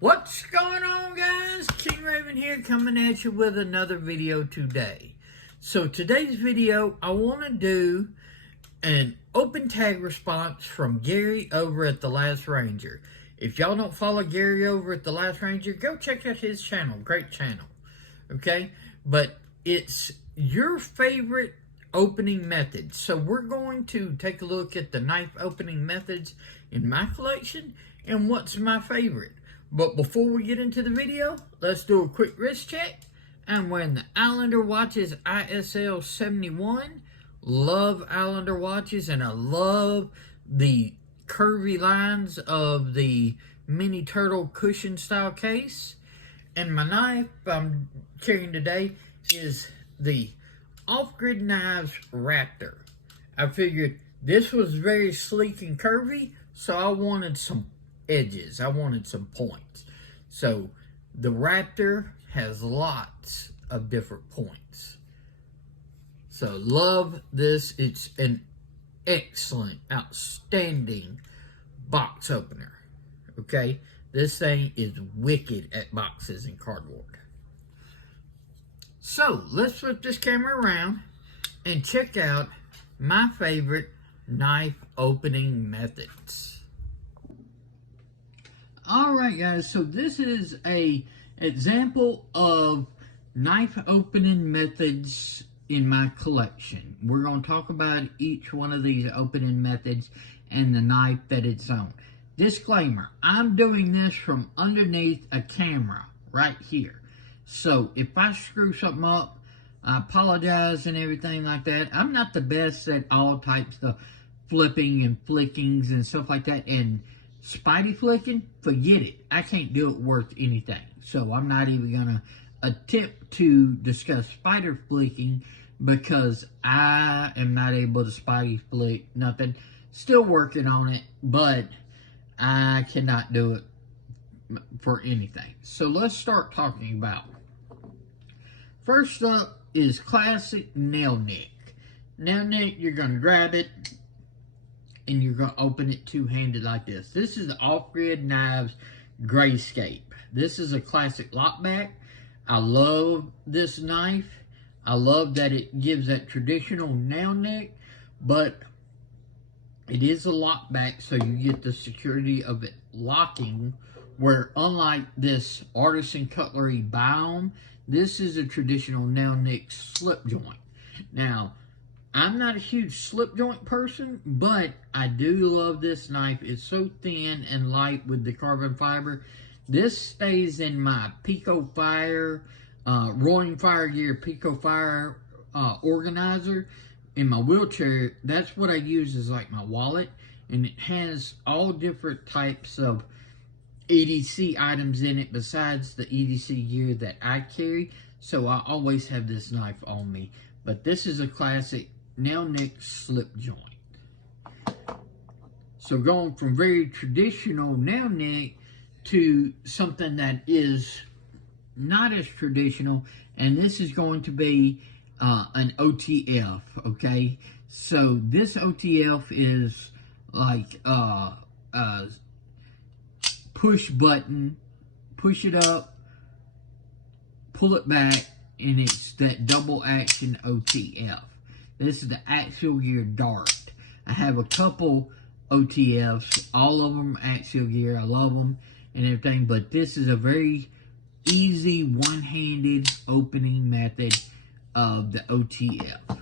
What's going on, guys? King Raven here, coming at you with another video today. So today's video, I want to do an open tag response from Gary over at The Last Ranger. If y'all don't follow Gary over at The Last Ranger, go check out his channel. Great channel. Okay? But it's your favorite opening methods. So we're going to take a look at the knife opening methods in my collection and what's my favorite. But before we get into the video, let's do a quick wrist check. I'm wearing the Islander watches ISL 71. Love Islander watches, and I love the curvy lines of the mini turtle cushion style case. And my knife I'm carrying today is the Off-Grid Knives Raptor. I figured this was very sleek and curvy, so I wanted some edges. I wanted some points. So the Raptor has lots of different points. So love this. It's an excellent, outstanding box opener. Okay? This thing is wicked at boxes and cardboard. So let's flip this camera around and check out my favorite knife opening methods. Alright guys, so this is a example of knife opening methods in my collection. We're going to talk about each one of these opening methods and the knife that it's on. Disclaimer, I'm doing this from underneath a camera right here. So if I screw something up, I apologize and everything like that. I'm not the best at all types of flipping and flickings and stuff like that. And spidey flicking, forget it. I can't do it worth anything. So I'm not even going to attempt to discuss spider flicking because I am not able to spidey flick nothing. Still working on it, but I cannot do it for anything. So let's start talking about. First up is classic nail nick. Nail nick, you're going to grab it and you're going to open it two-handed like this. This is the Off-Grid Knives Grayscape. This is a classic lockback. I love this knife. I love that it gives that traditional nail nick, but it is a lockback, so you get the security of it locking, where unlike this Artisan Cutlery Biome, this is a traditional nail nick slip joint. Now, I'm not a huge slip joint person, but I do love this knife. It's so thin and light with the carbon fiber. This stays in my Pico Fire, Roaring Fire Gear Pico Fire organizer in my wheelchair. That's what I use as like my wallet. And it has all different types of EDC items in it besides the EDC gear that I carry. So I always have this knife on me. But this is a classic nail nick slip joint. So going from very traditional nail nick to something that is not as traditional, and this is going to be an OTF, okay? So this OTF is like push button, push it up, pull it back, and it's that double action OTF. This is the Axial Gear Dart. I have a couple OTFs, all of them Axial Gear. I love them and everything, but this is a very easy one-handed opening method of the OTF.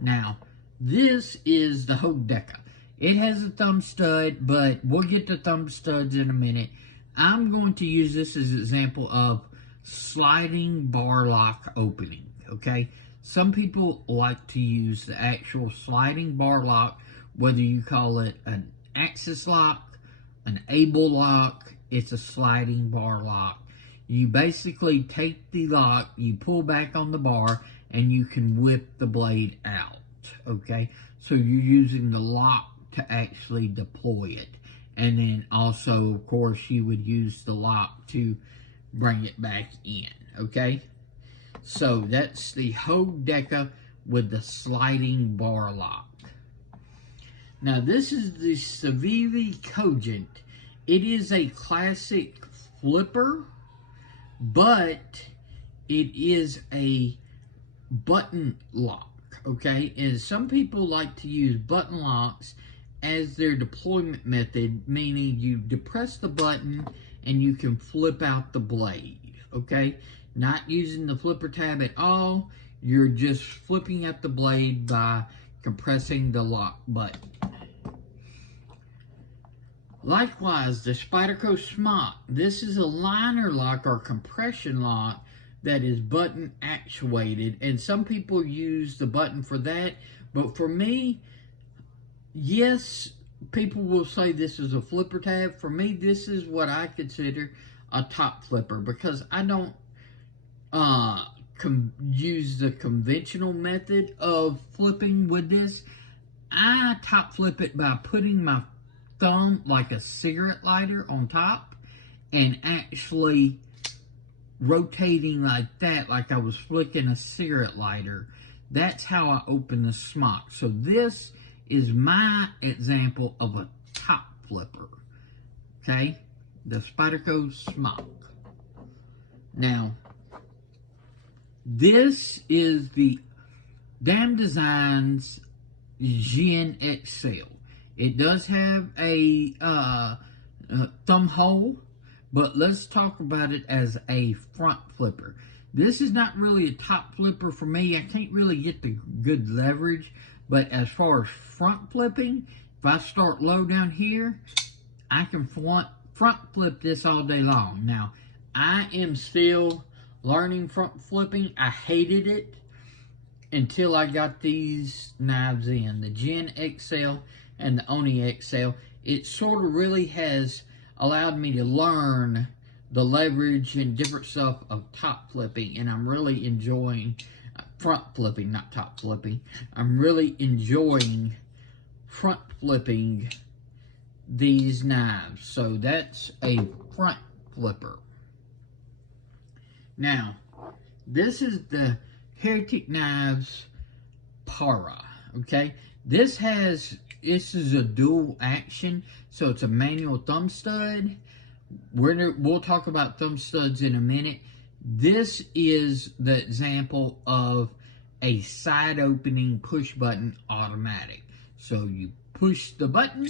Now, this is the Hogue Deca. It has a thumb stud, but we'll get to thumb studs in a minute. I'm going to use this as an example of sliding bar lock opening, okay? Some people like to use the actual sliding bar lock, whether you call it an axis lock, an able lock, it's a sliding bar lock. You basically take the lock, you pull back on the bar, and you can whip the blade out, okay? So you're using the lock to actually deploy it. And then also, of course, you would use the lock to bring it back in, okay? So that's the Hogue Deca with the sliding bar lock. Now this is the severely cogent, It is a classic flipper, but it is a button lock, okay? And some people like to use button locks as their deployment method, meaning you depress the button and you can flip out the blade, okay? Not using the flipper tab at all, you're just flipping out the blade by compressing the lock button. Likewise, the Spyderco Smock. This is a liner lock or compression lock that is button actuated, and some people use the button for that, but for me, yes, people will say this is a flipper tab. For me, this is what I consider a top flipper, because I don't use the conventional method of flipping with this. I top flip it by putting my thumb like a cigarette lighter on top and actually rotating like that, like I was flicking a cigarette lighter. That's how I open the smock. So this is my example of a top flipper, okay? The Spyderco Smock. Now, this is the Dam Designs Gen XL. It does have a thumb hole, but let's talk about it as a front flipper. This is not really a top flipper for me. I can't really get the good leverage, but as far as front flipping, if I start low down here, I can front flip this all day long. Now, I am still learning front flipping. I hated it until I got these knives in, the Gen XL and the Oni XL. It sort of really has allowed me to learn the leverage and different stuff of top flipping, and I'm really enjoying front flipping, not top flipping. I'm really enjoying front flipping these knives. So that's a front flipper. Now, this is the Heretic Knives Para, okay? This is a dual action, so it's a manual thumb stud. We'll talk about thumb studs in a minute. This is the example of a side opening push button automatic. So you push the button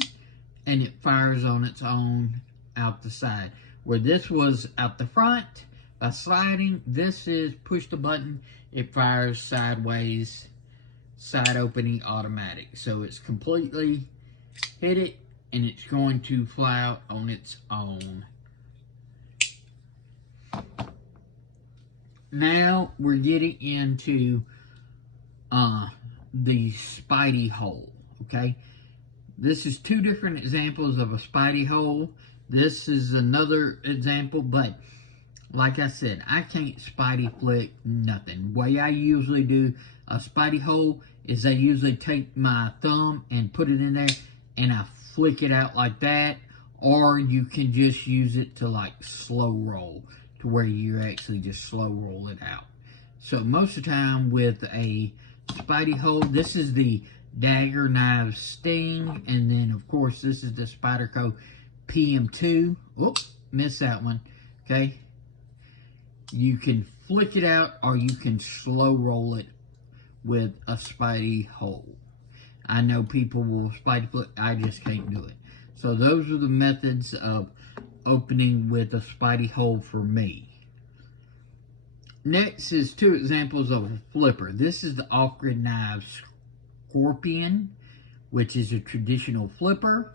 and it fires on its own out the side. Where this was out the front by sliding, this is push the button, it fires sideways, side opening automatic. So it's completely hit it and it's going to fly out on its own. Now we're getting into the spidey hole, okay? This is two different examples of a spidey hole. This is another example, but like I said, I can't spidey flick nothing. The way I usually do a spidey hole is I usually take my thumb and put it in there and I flick it out like that, or you can just use it to like slow roll, to where you actually just slow roll it out. So most of the time with a spidey hole, this is the Dagger Knives Sting, and then of course this is the Spyderco PM2. Oops, missed that one, okay? You can flick it out or you can slow roll it with a spidey hole. I know people will spidey flick, I just can't do it. So those are the methods of opening with a spidey hole for me. Next is two examples of a flipper. This is the Off-Grid Knives Scorpion, which is a traditional flipper.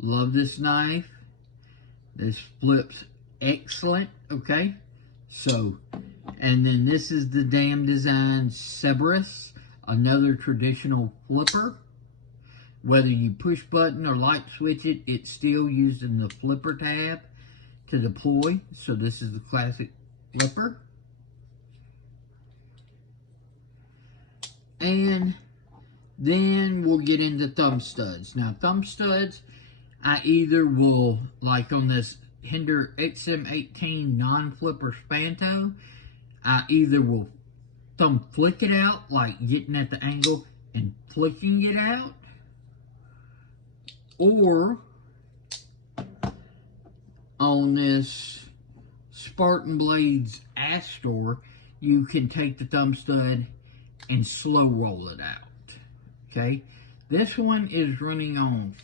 Love this knife. This flips excellent, okay? So, and then this is the Dam Design Cerberus, another traditional flipper. Whether you push button or light switch it, it's still used in the flipper tab to deploy. So this is the classic flipper. And then we'll get into thumb studs. Now thumb studs, I either will, like on this Hinder XM18 non-flipper Spanto, I either will thumb flick it out, like getting at the angle and flicking it out, or on this Spartan Blades Astor, you can take the thumb stud and slow roll it out. Okay, this one is running on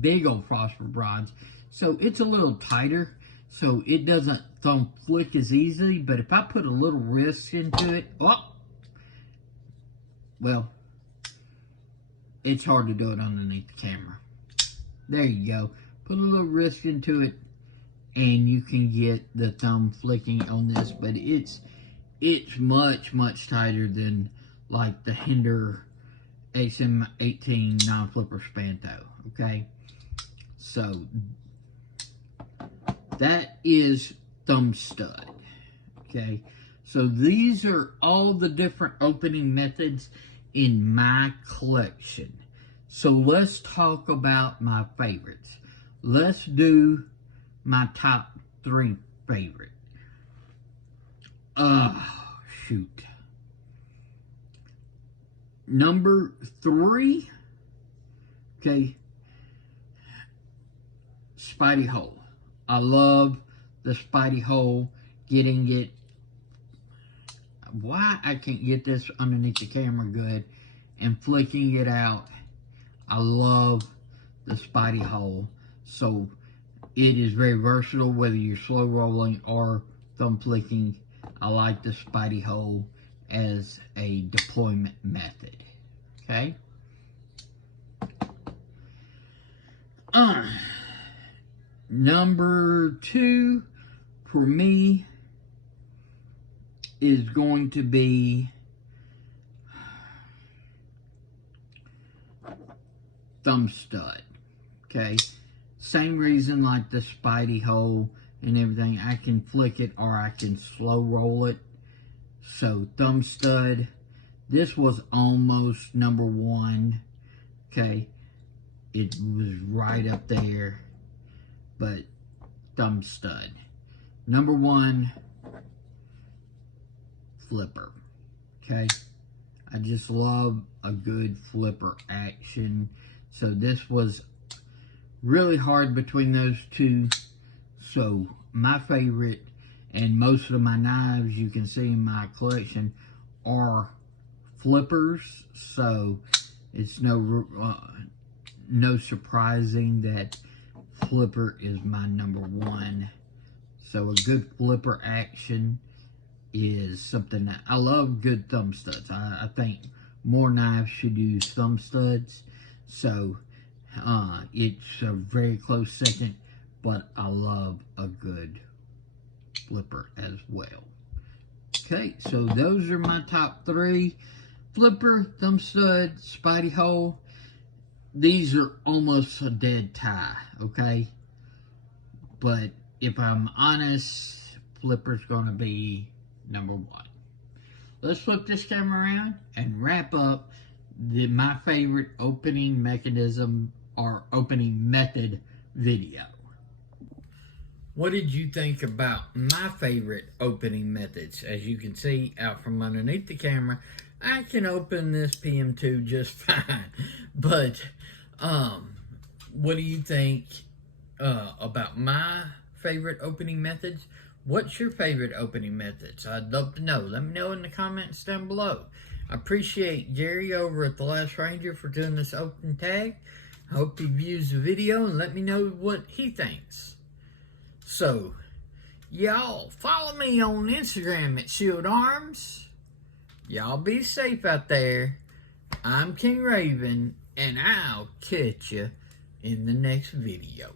big old phosphor bronze, so it's a little tighter, so it doesn't thumb flick as easily. But if I put a little wrist into it, well, it's hard to do it underneath the camera. There you go. Put a little wrist into it, and you can get the thumb flicking on this. But it's much tighter than like the Hinder XM18 non-flipper Spanto. Okay, so that is thumb stud. Okay, so these are all the different opening methods in my collection. So let's talk about my favorites. Let's do my top 3 favorite. Shoot. Number 3, okay, spidey hole. I love the spidey hole, getting it. Why I can't get this underneath the camera good, and flicking it out. I love the spidey hole. So it is very versatile, whether you're slow rolling or thumb flicking. I like the spidey hole as a deployment method. Okay. Number 2 for me is going to be thumb stud. Okay, same reason like the spidey hole and everything. I can flick it or I can slow roll it. So thumb stud, this was almost number 1. Okay, it was right up there, but thumb stud. Number 1, flipper. Okay, I just love a good flipper action. So this was really hard between those 2. So my favorite, and most of my knives you can see in my collection, are flippers. So it's no surprising that flipper is my number 1. So a good flipper action is something that I love. Good thumb studs. I think more knives should use thumb studs. So it's a very close second, but I love a good flipper as well. Okay, so those are my top 3. Flipper, thumb stud, spidey hole. These are almost a dead tie, okay? But if I'm honest, flipper's gonna be number 1. Let's flip this camera around and wrap up my favorite opening mechanism or opening method video. What did you think about my favorite opening methods? As you can see out from underneath the camera, I can open this PM2 just fine. But what do you think about my favorite opening methods? What's your favorite opening methods? I'd love to know. Let me know in the comments down below. I appreciate Gary over at The Last Ranger for doing this open tag. I hope he views the video and let me know what he thinks. So, y'all follow me on Instagram at Shield Arms. Y'all be safe out there. I'm King Raven, and I'll catch you in the next video.